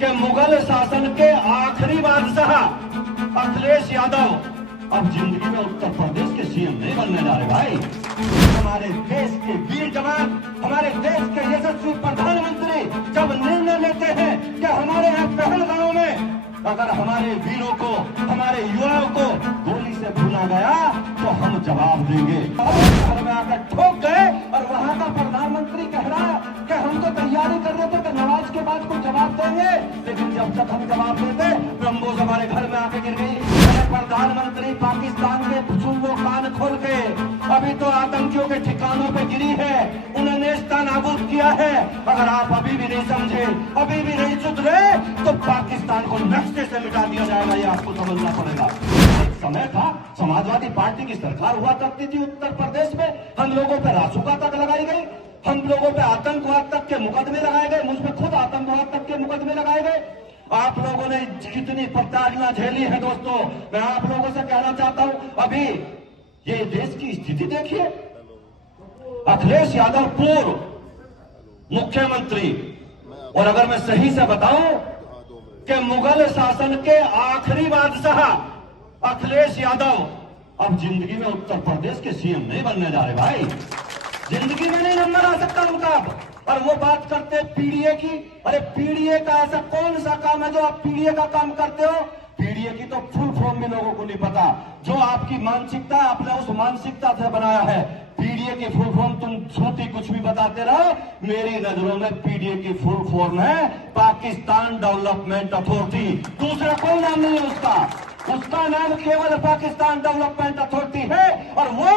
कि मुगल शासन के आखिरी बादशाह अखिलेश यादव अब जिंदगी में उत्तर प्रदेश के सीएम नहीं बनने जा रहे भाई। हमारे देश के वीर जवान, हमारे देश के यशस्वी प्रधानमंत्री जब निर्णय लेते हैं कि हमारे यहाँ पहलगांव में अगर हमारे वीरों को, हमारे युवाओं को गोली से भूना गया तो हम जवाब देंगे। घर में आकर ठोक गए और वहां का प्रधानमंत्री कह रहा कि हम तो तैयारी कर रहे थे कि नमाज के बाद कुछ जवाब देंगे, लेकिन जब तक हम जवाब देते ब्रह्मोस हमारे घर में आके गिर गई। प्रधानमंत्री पाकिस्तान के सुन लो कान खोल के, अभी तो आतंकियों के ठिकानों पे गिरी है, उन्हें नेस्तनाबूद किया है। अगर आप अभी भी नहीं समझे, अभी भी नहीं सुधरे तो पाकिस्तान को नक्शे से मिटा दिया जाएगा, ये आपको समझना पड़ेगा। एक समय था समाजवादी पार्टी की सरकार हुआ करती थी उत्तर प्रदेश में, हम लोगों पे रासुका तक लगाई गई, हम लोगों पे आतंकवाद तक के मुकदमे लगाए गए, मुझ पे खुद आतंकवाद तक के मुकदमे लगाए गए। आप लोगों ने कितनी प्रताड़ना झेली है दोस्तों, मैं आप लोगों से कहना चाहता हूं, अभी ये देश की स्थिति देखिए। अखिलेश यादव पूर्व मुख्यमंत्री, और अगर मैं सही से बताऊं कि मुगल शासन के आखिरी बादशाह अखिलेश यादव अब जिंदगी में उत्तर प्रदेश के सीएम नहीं बनने जा रहे भाई। जिंदगी में नहीं नंबर आ सकता उनका। और वो बात करते पीडीए की, अरे पीडीए का ऐसा कौन सा काम है जो आप पीडीए का काम करते हो? पीडीए की तो फुल फॉर्म भी लोगों को नहीं पता। जो आपकी मानसिकता है, आपने उस मानसिकता से बनाया है। पीडीए की फुल फॉर्म तुम झूठी कुछ भी बताते रहो, मेरी नजरों में पीडीए की फुल फॉर्म है पाकिस्तान डेवलपमेंट अथॉरिटी। दूसरा कोई नाम नहीं है उसका नाम केवल पाकिस्तान डेवलपमेंट अथॉरिटी है। और वो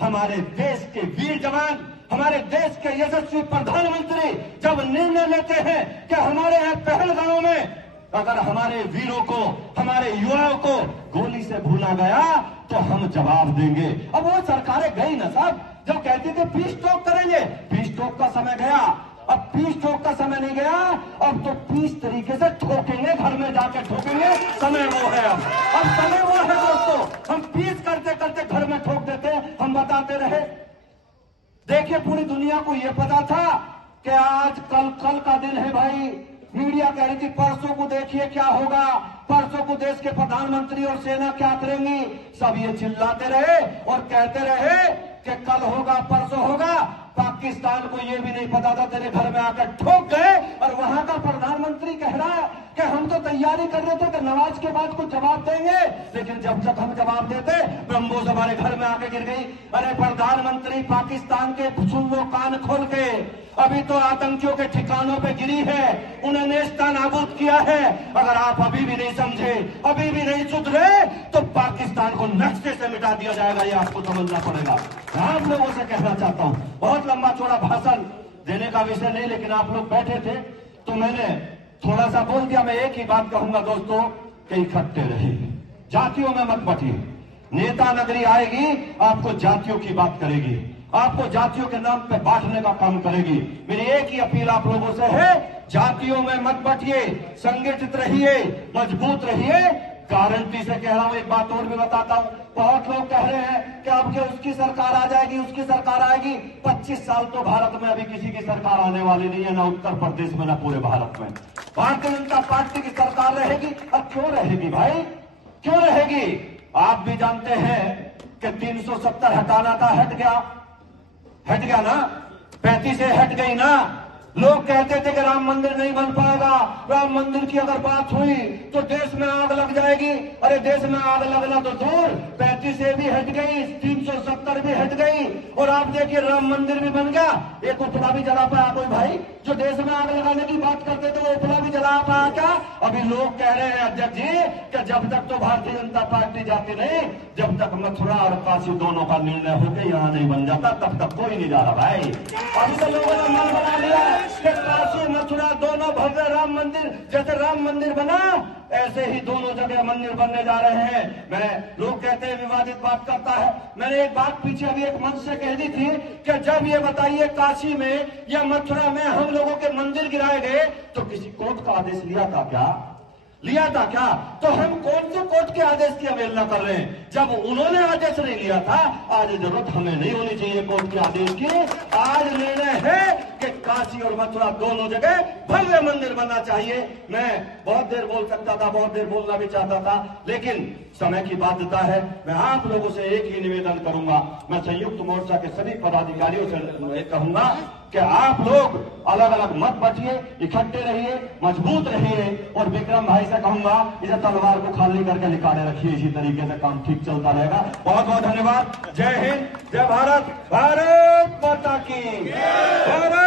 हमारे देश के वीर जवान, हमारे देश के यशस्वी प्रधानमंत्री जब निर्णय लेते हैं कि हमारे यहाँ पहलगांव में अगर हमारे वीरों को, हमारे युवाओं को गोली से भूना गया तो हम जवाब देंगे। अब वो सरकारें गई ना साहब, जो कहती थी पीस टॉक करेंगे, पीस टॉक का समय गया। अब पीस टॉक का समय नहीं गया, अब तो पीस तरीके से ठोकेंगे, घर में जाके ठोकेंगे, समय वो है। अब समय वो है दोस्तों, हम पीस करते करते घर में ठोक देते हैं, हम बताते रहे। देखिए पूरी दुनिया को यह पता था कि आज कल का दिन है भाई। मीडिया कह रही थी परसों को देखिए क्या होगा, परसों को देश के प्रधानमंत्री और सेना क्या करेंगी। सब ये चिल्लाते रहे और कहते रहे कि कल होगा, परसों होगा। पाकिस्तान को ये भी नहीं पता था, तेरे घर में आकर ठोक गए। और वहां का प्रधानमंत्री कह रहा है कि हम तो तैयारी कर रहे थे कि नमाज के बाद कुछ जवाब देंगे, लेकिन जब तक हम जवाब देते ब्रह्मोस हमारे घर में आके गिर गई। अरे प्रधानमंत्री पाकिस्तान के सुन लो कान खोल के, अभी तो आतंकियों के ठिकानों पे गिरी है, उन्हें नेस्तनाबूद किया है। अगर आप अभी भी नहीं समझे, अभी भी नहीं सुधरे तो पाकिस्तान को नक्शे से मिटा दिया जाएगा, ये आपको समझना पड़ेगा। मैं आप लोगों से कहना चाहता हूं, बहुत लंबा चौड़ा भाषण देने का विषय नहीं, लेकिन आप लोग बैठे थे तो मैंने थोड़ा सा बोल दिया। मैं एक ही बात कहूंगा दोस्तों कि इकट्ठे रहिए, जातियों में मत बटिए। नेता नगरी आएगी, आपको जातियों की बात करेगी, आपको जातियों के नाम पे बांटने का काम करेगी। मेरी एक ही अपील आप लोगों से है, जातियों में मत बटिए, संगठित रहिए, मजबूत रहिए। गारंटी से कह रहा हूं, एक बात और भी बताता हूं। बहुत लोग कह रहे हैं कि अब के उसकी सरकार आ जाएगी, उसकी सरकार आएगी। 25 साल तो भारत में अभी किसी की सरकार आने वाली नहीं है, ना उत्तर प्रदेश में, ना पूरे भारत में। भारतीय जनता पार्टी की सरकार रहेगी। और क्यों रहेगी भाई, क्यों रहेगी? आप भी जानते हैं कि 370 हटाना था, हट गया ना, 35 से हट गई ना। लोग कहते थे कि राम मंदिर नहीं बन पाएगा, राम मंदिर की अगर बात हुई तो देश में आग लग जाएगी। अरे देश में आग लगना तो दूर, 35 से भी हट गई, 370 भी हट गई, और आप देखिए राम मंदिर भी बन गया। एक उपला भी जला पाया कोई भाई? जो देश में आग लगाने की बात करते थे वो उपला भी जला पाया क्या? अभी लोग कह रहे हैं अध्यक्ष जी कि जब तक तो भारतीय जनता पार्टी जाती नहीं, जब तक मथुरा और काशी दोनों का निर्णय होकर यहाँ नहीं बन जाता, तब तक कोई नहीं जा रहा भाई। अभी तो लोगों ने मन बना लिया कि काशी मथुरा दोनों भव्य राम मंदिर, जैसे राम मंदिर बना ऐसे ही दोनों जगह मंदिर बनने जा रहे हैं। लोग कहते हैं विवादित बात करता है। मैंने एक बात पीछे अभी एक मंच से कह दी थी कि जब ये बताइए काशी में या मथुरा में हम लोगों के मंदिर गिराए गए तो किसी कोर्ट का आदेश लिया था क्या? तो हम कौन से कोर्ट के आदेश की अवहेलना कर रहे हैं? जब उन्होंने आदेश नहीं लिया था, आज जरूरत हमें नहीं होनी चाहिए कोर्ट के आदेश की। आज निर्णय है कि काशी और मथुरा दोनों जगह भव्य मंदिर बनना चाहिए। मैं बहुत देर बोल सकता था, बहुत देर बोलना भी चाहता था, लेकिन समय की बाध्यता है। मैं आप लोगों से एक ही निवेदन करूंगा, मैं संयुक्त मोर्चा के सभी पदाधिकारियों से कहूंगा कि आप लोग अलग अलग मत बटिए, इकट्ठे रहिए, मजबूत रहिए, और विक्रम भाई से कहूंगा इसे तलवार को खाली करके निकाले रखिए, इसी तरीके से काम ठीक चलता रहेगा। बहुत बहुत धन्यवाद। जय हिंद, जय भारत, भारत माता की। भारत